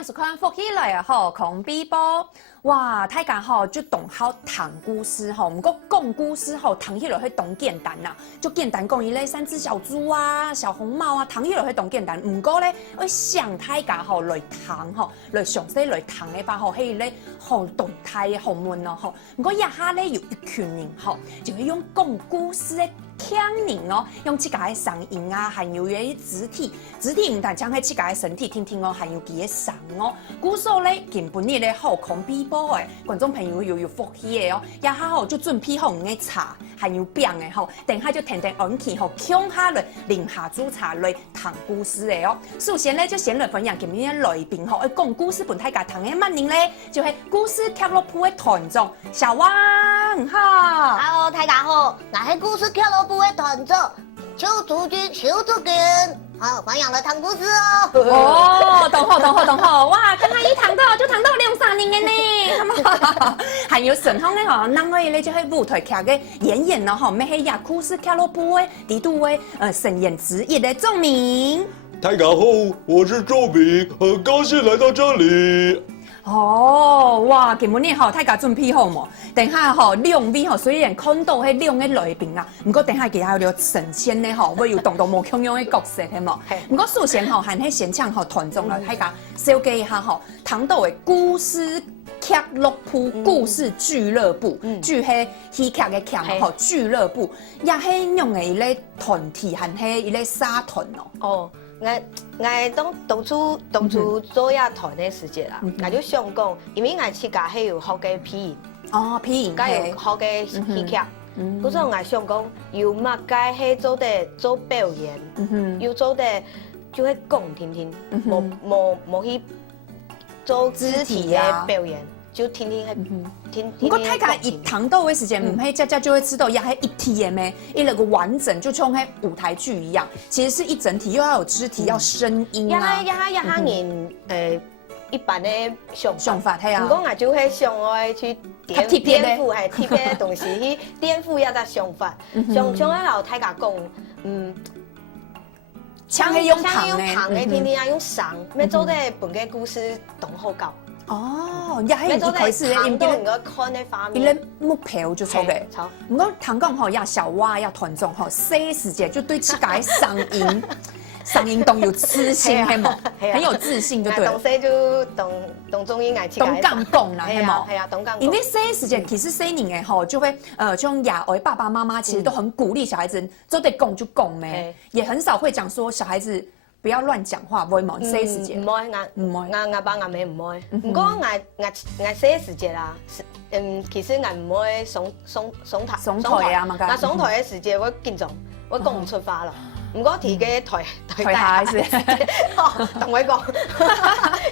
迎收看福起来吼，孔比波。哇，大家吼就懂好谈故事吼，不过讲故事吼，谈起来会懂简单呐，就简单讲一类三只小猪啊、小红帽啊，谈起来会懂简单。不过咧，我想大家吼来谈吼，来详细来谈的吧吼，迄类好动态的学问咯吼。不过一下咧有一群人吼，就会用讲故事的。强人哦，用自家的声音啊，还有伊肢体唔但将喺自家的身体听听哦，还有佢嘅声哦。故说咧，根本日咧好空比波诶，观众朋友又有福气嘅哦，也下吼就准备好嘅茶，还有饼嘅吼，等下就停安去吼，抢下来淋下煮茶来谈故事嘅哦。首先咧就先来分享今日嘅来宾吼，讲故事本大家谈嘅乜人咧，就係故事劇樂部嘅團長小汪哈。Hello，大家好，我係故事俱樂部嘅團長邱竹君，邱竹君，好，歡迎來談故事哦。哦，懂好，哇，剛剛一談到就談到2-3年嘅呢，還有順康咧吼，另外咧就係舞台劇嘅演員咯吼，咩係也故事俱樂部嘅地度嘅聲演之一嘅仲明。大家好，我是仲明，很高興來到這裡。哦，哇！根本你吼，大家準備好冇？等下吼，兩位吼雖然看到迄兩個來賓啊，不過等下其他有神仙咧吼，會有動無共樣嘅角色係冇？不過首先吼，係現場吼團眾來大家小記一下吼，談到嘅故事劇樂部、故事俱樂部，就係戲劇嘅劇吼俱樂部，也係用嘅一類團體，係係一類社團咯。哦。我當初做呀團嘅時節啦，我就想講，因為我自家係有學嘅配音，配音，我有學嘅戲劇，嗰陣我想講，要乜嘅係做表演，要做嘅就係講聽，冇去做肢體嘅表演，就聽。不過大家一談到嘅時間，唔係家就會知道，也係一體嘅咩？一個完整，就像喺舞台劇一樣，其實是一整體，又要有肢體，要聲音啊。一下人一般嘅想法係啊。不過我就係想愛去顛覆係貼嘅東西，去顛覆一個想法。像喺老大家講，像係用糖嘅，天天用聲，咩做啲本嘅故事懂好搞。哦，也係一開始咧，因為目標就錯嘅。唔過聽講吼，也小娃也團眾吼，細時節就對自己聲音都有自信，係冇？很有自信就對。懂細就懂中英，懂講講啦，係冇？係啊，懂講。因為細時節其實細年嘅吼，就會像亞外爸爸媽媽其實都很鼓勵小孩子，做得講就講咩，也很少會講說小孩子。不要亂講話，唔會忙細時節。唔會，我爸我媽唔會。不過我細時節啦，其實我唔會上台啊嘛。我上台嘅時節我緊張，我講唔出話啦。唔過提嘅台下是，同我講，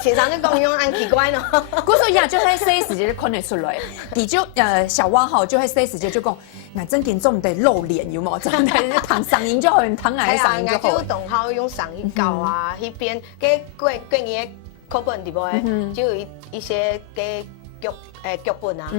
前場就講樣很奇怪咯。嗰時呀，就喺細時節就看得出來，而就小娃吼就喺細時節就講。嗱，真見中唔得露臉有冇？真係談聲音就好，談嗌聲音就好。係啊，我就同學用聲音教啊，去編嘅關於嘅課本裡邊，就有一些嘅劇本啊，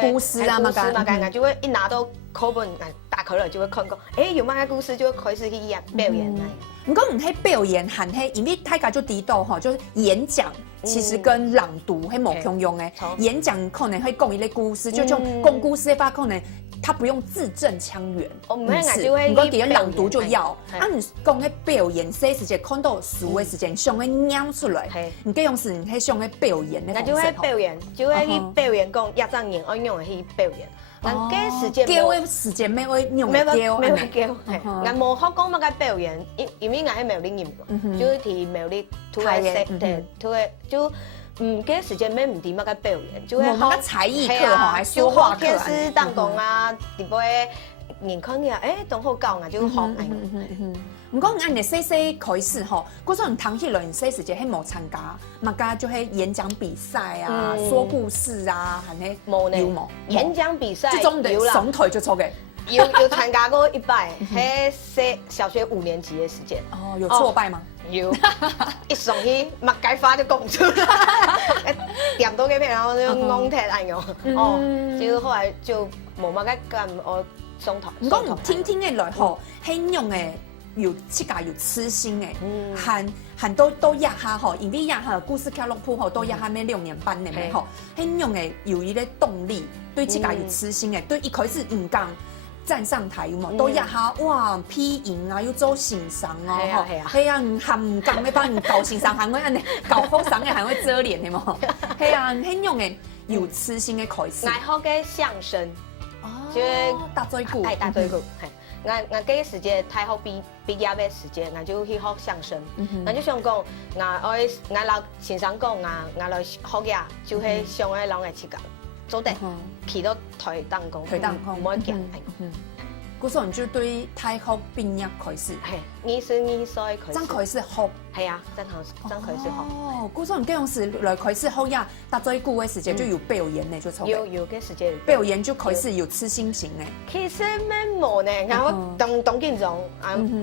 故事啊嘛，我就會一拿到課本，打開來就會看過，有乜嘅故事就會開始去表演嚟。唔講唔係表演，係係因為大家就提到吼，就是演講。其實跟朗讀係冇共用嘅，演講可能會講一類故事，就像講故事嘅話，可能他不用字正腔圓，唔是，不過點朗讀就要。啊，你講嘅表演，細時節看到書嘅時間，想去念出來，唔計用是係想去表演嘅方式。就係表演，就係去表演講一張人按用去表演。但嘅時間，叫嘅時間咩會用叫？咩會叫？我冇學講乜嘅表演，因為我係冇經驗，就係冇啲突然識，突然就。嘅時間咩唔掂乜嘅表演，就係學才藝課吼，還說話課天師當講啊，啲咩人看嘅，當好教啊，就學嚟。唔講按你細細開始吼，嗰陣談起來，細時節係冇參加，物家就係演講比賽啊、說故事啊，係咪？冇呢。演講比賽有啦，上台就錯嘅。有參加過一擺，係小學5年級嘅時間。哦，有挫敗嗎？有，一上去麥解花就講唔出來，點到幾片，然後就戇踢咁樣。就後來就冇乜嘅咁我上台。唔講聽嘅來吼，係用嘅有这个有痴心哎，很都压哈吼，因为压哈故事卡洛普吼都压哈咩6年半的咩吼，很用诶有一个动力，对这个有痴心诶，对一开始唔讲。站上台有冇？都压哈哇批赢啊，又做欣赏哦，嘿啊，含唔讲要帮你搞欣赏，还会安尼搞好赏嘅，还会遮脸的冇？嘿啊，很用诶有痴心的开始。爱好嘅相声，哦，大嘴鼓，大嘴鼓，嘿。我嗰時節大學畢業嘅時節，我就去學相聲。我就想講，我老先生講，我來學嘢，就係上嘅人嘅設計，做得去到台當講，唔可以驚。嗰時候你就對大學畢業開始，係22歲開始。真開始學，係啊，真開始學。哦，嗰時候你幾樣時來開始學呀？大最久嘅時節就有表演呢，就從有嘅時節表演就開始有痴心型嘅。其實咩冇呢？我當建中，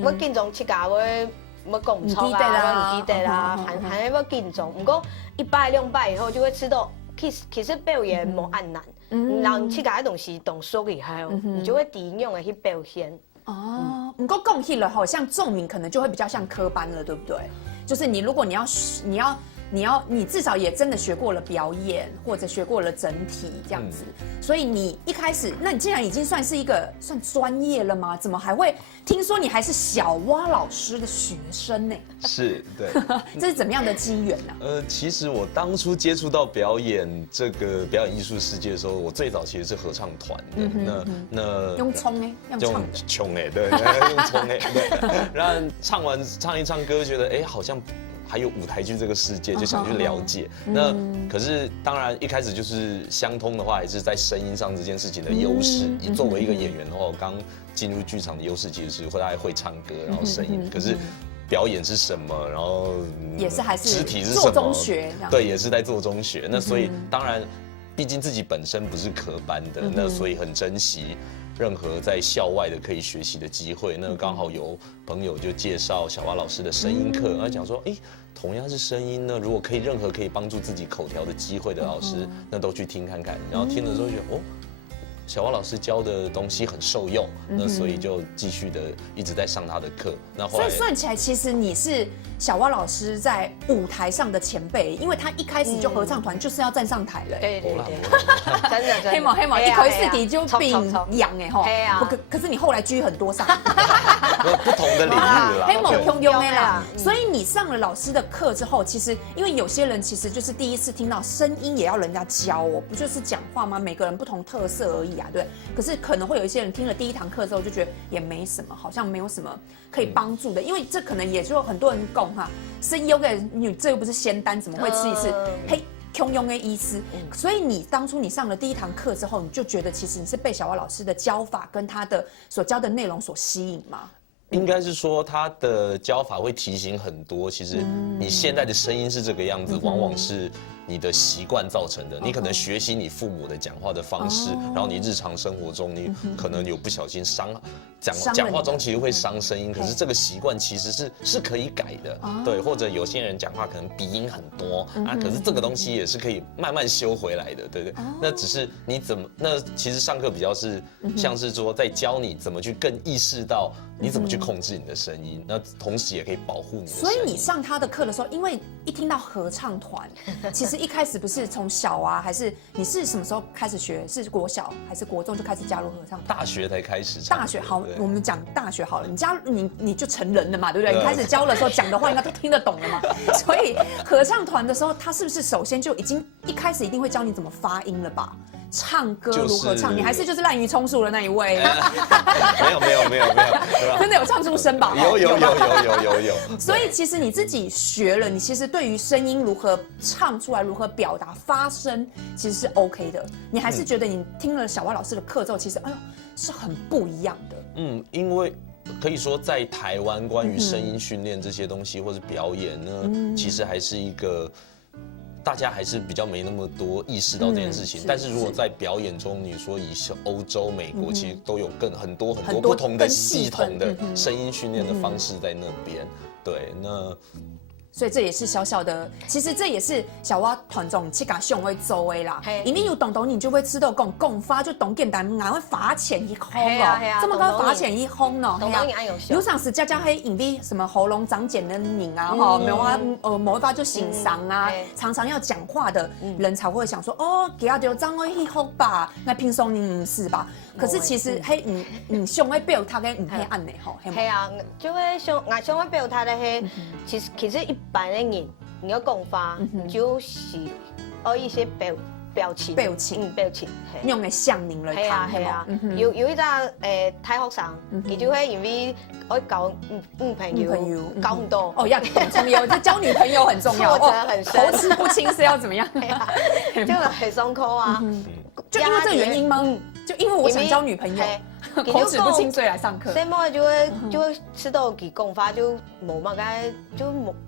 我建中設計我講唔錯啊，我唔記得啦，係我建中。不過1擺2擺以後就會知道，其實表演冇咁難。讓設計嘅東西動熟以後，你就會點樣的去表現。哦，不過講起來，好像仲明可能就會比較像科班了，對不對？就是你如果你至少也真的學過了表演，或者學過了整體這樣子，所以你一開始，那你既然已經算是一個算專業了嗎？怎麼還會聽說你還是小蛙老師的學生呢？是，對，這是怎麼樣的機緣呢？其實我當初接觸到表演這個表演藝術世界的時候，我最早其實是合唱團的，那用衝哎，用衝哎，對，用衝哎，對，然後唱一唱歌，覺得好像。還有舞台劇這個世界，就想去了解。那可是當然一開始就是相通的話，還是在聲音上這件事情的優勢。你作為一個演員的話，我剛進入劇場的優勢其實是大家會唱歌，然後聲音。可是表演是什麼？然後也是還是肢體是什麼？做中學，對，也是在做中學。那所以當然，畢竟自己本身不是科班的，那所以很珍惜。任何在校外的可以學習的機會，那剛好有朋友就介紹小蛙老師的聲音課，然後講說，同樣是聲音呢，如果可以任何可以幫助自己口條的機會的老師，那都去聽看看。然後聽了之後覺得，小蛙老師教的東西很受用，那所以就繼續的一直在上他的課。那後來，所以算起來，其實你是小蛙老師在舞台上的前輩，因為他一開始就合唱團就是要站上台了。對，真的。黑毛，一開始你就並養哎吼。可是你後來居很多上。不同的領域啦。黑毛通用的啦。所以你上了老師的課之後，其實因為有些人其實就是第一次聽到聲音也要人家教哦，不就是講話嗎？每個人不同特色而已啊，對。可是可能會有一些人聽了第一堂課之後就覺得也沒什麼，好像沒有什麼可以幫助的，因為這可能也就很多人講哈，聲優嘅你這又不是仙丹，怎麼會吃一次嘿空庸的意思？所以你當初你上了第一堂課之後，你就覺得其實你是被小蛙老師的教法跟他的所教的內容所吸引嗎？應該是說他的教法會提醒很多，其實你現在的聲音是這個樣子，往往是你的習慣造成的。你可能學習你父母的講話的方式，然後你日常生活中你可能有不小心講話中其實會傷聲音，可是這個習慣其實是可以改的，對。或者有些人講話可能鼻音很多啊，可是這個東西也是可以慢慢修回來的，對不對？那只是你怎麼，那其實上課比較是像是說在教你怎麼去更意識到你怎麼去控制你的聲音，那同時也可以保護你的聲音。所以你上他的課的時候，因為一聽到合唱團，其實一開始不是從小啊，還是你是什麼時候開始學？是國小還是國中就開始加入合唱團？大學才開始。大學好，我們講大學好了。你就成人了嘛，對不對？你開始教的時候講的話應該都聽得懂了嘛。所以合唱團的時候，他是不是首先就已經一開始一定會教你怎麼發音了吧？唱歌如何唱？你還是就是濫竽充數的那一位？沒有，真的有唱出聲吧？有。所以其實你自己學了，你其實對於聲音如何唱出來、如何表達、發聲，其實是 OK 的。你還是覺得你聽了小蛙老師的課之後，其實是很不一樣的。因為可以說在台灣關於聲音訓練這些東西或者表演呢，其實還是一個。大家還是比較沒那麼多意識到這件事情，但是如果在表演中，你說以歐洲、美國，其實都有很多不同的系統的聲音訓練的方式在那邊。對，那所以这也是小小的，其实这也是小蛙团总去甲上会做的啦。因为有懂懂，你就会吃到讲发就懂简单，俺会罚钱1空哦，这么高罚钱1空哦。懂懂也有效。有上时家黑因为什么喉咙长茧的拧啊，哈，没有啊，某一发就心伤啊，常常要讲话的人才会想说，哦，给他就张会1空吧，那平松你不是吧？可是其实嘿，你上会表他跟唔黑暗的吼，系啊，就会上我上会表他的嘿，其实一般的人你要讲话，就是要一些表情，表情，用的像您来谈，系啊，有一个大学生，佢就会因为我交女朋友，交唔到，哦，要很重要，这交女朋友很重要，挫折很深，口齿不清是要怎么样？就很伤口啊，就因为这个原因吗？就因为我想交女朋友，口齿不清所以来上课。所以我就会吃到佢講法就冇乜嘅，就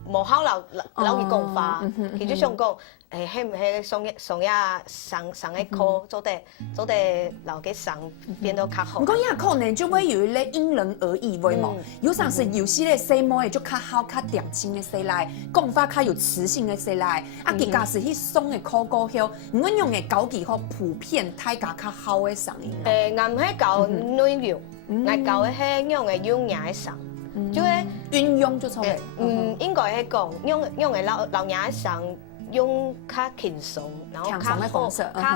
冇好留佢講法，佢就想講係唔係上一課做得留嘅上變到較好。唔講一課呢，就會有咧因人而異，會冇。有時是有些咧細模就較好較點清嘅細來，講法較有磁性嘅細來，啊，其實是去鬆嘅口高響，唔講用嘅高級學普遍大家較好嘅聲音。我唔係教內容，我教嘅係用嘅優雅嘅聲，就係運用就錯嘅。應該係講用嘅老雅嘅聲。用較輕鬆，然後較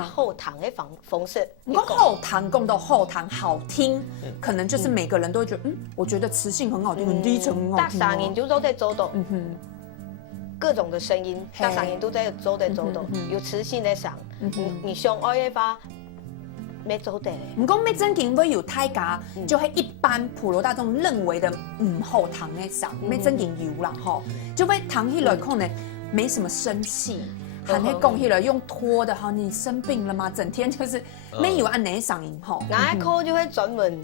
後堂的方式。如果後堂講到後堂好聽，可能就是每個人都會覺得，我覺得詞性很好聽，低沉很好聽。大嗓音就都在做到，各種的聲音，大嗓音都在做到，有磁性的嗓，你上愛的話，沒做到。唔講咩真經會有大家，就係一般普羅大眾認為的後堂的嗓，咩真經有啦吼，就會堂起來可能。没什么生氣，喊迄講起來用拖的哈，你生病了嗎？整天就是沒有按哪嗓音吼。我一科就會專門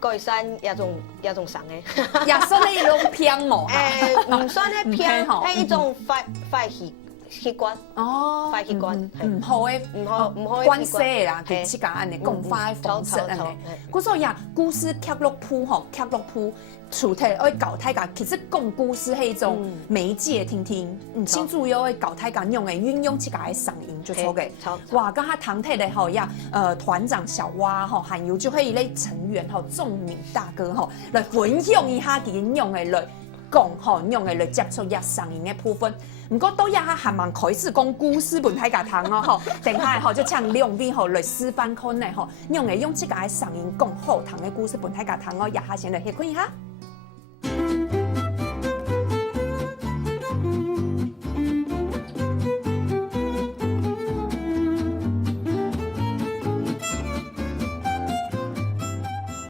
改善一種嗓嘅，也算係一種偏冇。唔算係偏，係一種壞習慣。哦，壞習慣，唔好嘅，唔好關係啦，佢自家按你講話嘅方式按你。嗰所以啊，故事劇落鋪吼，劇落鋪。主題我搞大家，其實講故事係一種媒介，聽聽，先主要會搞大家用嘅運用自家嘅聲音就錯嘅。哇，咁下堂體咧吼呀，團長小蛙吼，還有就係一類成員吼，仲明大哥吼，來分享一下佢用嘅來講吼，用嘅來接觸一聲音嘅部分。唔過都一下還蠻開始講故事本大家聽咯吼，等下吼就請兩位吼來示範看咧吼，用自家嘅聲音講後堂嘅故事本大家聽咯，一下先來學看一下。